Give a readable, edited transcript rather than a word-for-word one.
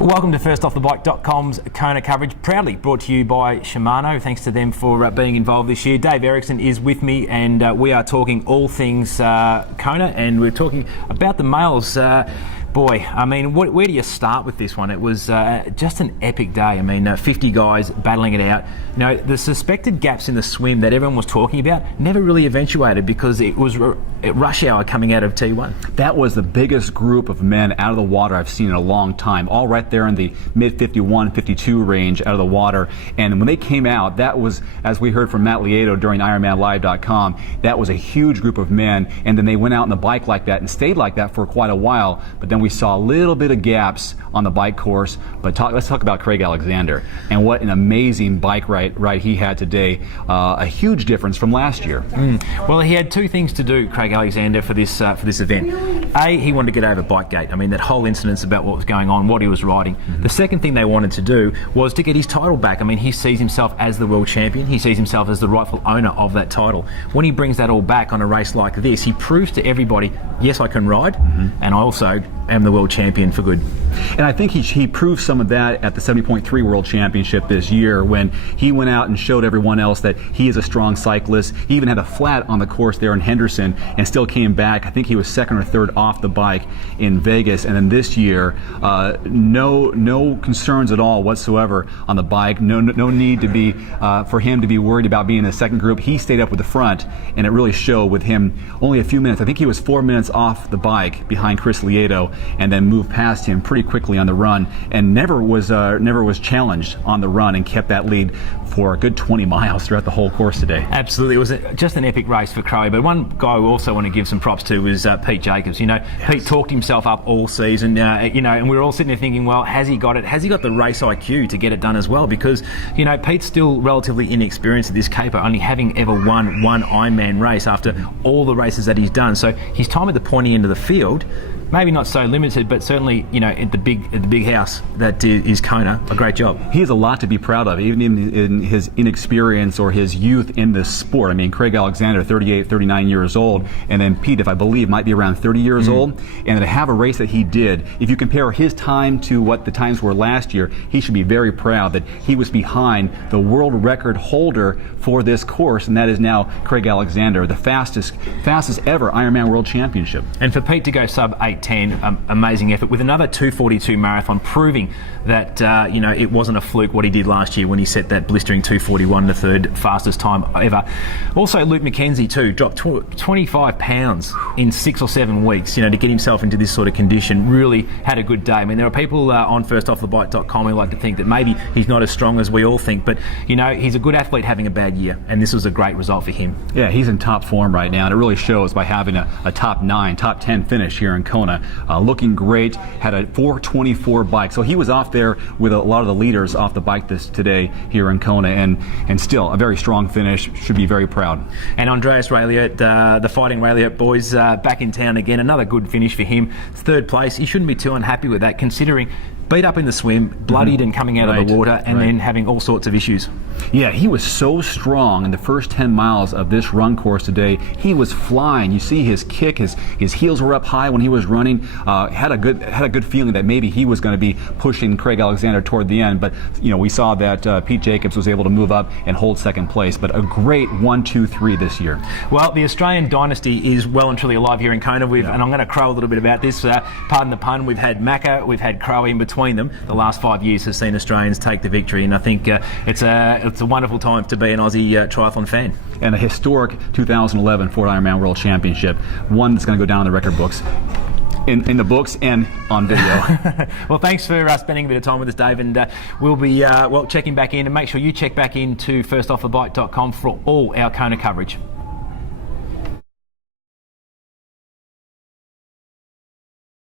Welcome to FirstOffTheBike.com's Kona coverage, proudly brought to you by Shimano. Thanks to them for being involved this year. Dave Erickson is with me, and we are talking all things Kona, and we're talking about the males. Boy, I mean, where do you start with this one? It was just an epic day. I mean, 50 guys battling it out. You know, the suspected gaps in the swim that everyone was talking about never really eventuated because it was at rush hour coming out of T1. That was the biggest group of men out of the water I've seen in a long time, all right there in the mid 51, 52 range out of the water. And when they came out, that was, as we heard from Matt Lieto during IronmanLive.com, that was a huge group of men. And then they went out on the bike like that and stayed like that for quite a while. But then we saw a little bit of gaps on the bike course. But let's talk about Craig Alexander and what an amazing bike ride he had today. A huge difference from last year. Well, he had two things to do, Craig Alexander, for this event. A, he wanted to get over Bikegate. I mean, that whole incident about what was going on, what he was riding. The second thing they wanted to do was to get his title back. I mean, he sees himself as the world champion. He sees himself as the rightful owner of that title. When he brings that all back on a race like this, he proves to everybody, yes, I can ride, and I also am the world champion for good. And I think he proved some of that at the 70.3 World Championship this year when he went out and showed everyone else that he is a strong cyclist. He even had a flat on the course there in Henderson and still came back. I think he was second or third off the bike in Vegas. And then this year, no concerns at all whatsoever on the bike. No need to be for him to be worried about being in the second group. He stayed up with the front, and it really showed with him only a few minutes. I think he was 4 minutes off the bike behind Chris Lieto, and then moved past him pretty quickly on the run, and never was challenged on the run, and kept that lead for a good 20 miles throughout the whole course today. Absolutely, it was just an epic race for Crowe. But one guy we also want to give some props to was Pete Jacobs. You know, yes. Pete talked himself up all season. You know, and we were all sitting there thinking, well, has he got it? Has he got the race IQ to get it done as well? Because you know, Pete's still relatively inexperienced at this caper, only having ever won one Ironman race after all the races that he's done. So his time at the pointy end of the field, maybe not so limited, but certainly, you know, at the big house that is Kona, a great job. He has a lot to be proud of, even in his inexperience or his youth in this sport. I mean, Craig Alexander, 38, 39 years old, and then Pete, if I believe, might be around 30 years old. And to have a race that he did, if you compare his time to what the times were last year, he should be very proud that he was behind the world record holder for this course, and that is now Craig Alexander, the fastest ever Ironman World Championship. And for Pete to go sub 8:10, amazing effort with another 2:42 marathon, proving that you know, it wasn't a fluke what he did last year when he set that blistering 2:41, the third fastest time ever. Also, Luke McKenzie too dropped 25 pounds in 6 or 7 weeks. You know, to get himself into this sort of condition, really had a good day. I mean, there are people on FirstOffTheBike.com who like to think that maybe he's not as strong as we all think, but you know, he's a good athlete having a bad year, and this was a great result for him. Yeah, he's in top form right now, and it really shows by having a top 9, top 10 finish here in Kona. Looking great, had a 4:24 bike, so he was off there with a lot of the leaders off the bike today here in Kona, and still a very strong finish. Should be very proud. And Andreas Raeliot, the Fighting Raeliot boys, back in town again. Another good finish for him. Third place. He shouldn't be too unhappy with that, considering beat up in the swim, bloodied and coming out of the water, and then having all sorts of issues. Yeah, he was so strong in the first 10 miles of this run course today. He was flying. You see his kick, his heels were up high when he was running. Had a good feeling that maybe he was going to be pushing Craig Alexander toward the end, but you know, we saw that Pete Jacobs was able to move up and hold second place. But a great 1, 2, 3 this year. Well, the Australian dynasty is well and truly alive here in Kona. And I'm going to crow a little bit about this. Pardon the pun. We've had Macca, we've had Crowe in between them. The last 5 years has seen Australians take the victory, and I think it's a wonderful time to be an Aussie triathlon fan. And a historic 2011 Ford Ironman World Championship, one that's going to go down in the record books. In the books and on video. Well, thanks for spending a bit of time with us, Dave, and we'll be checking back in, and make sure you check back into FirstOffTheBike.com for all our Kona coverage.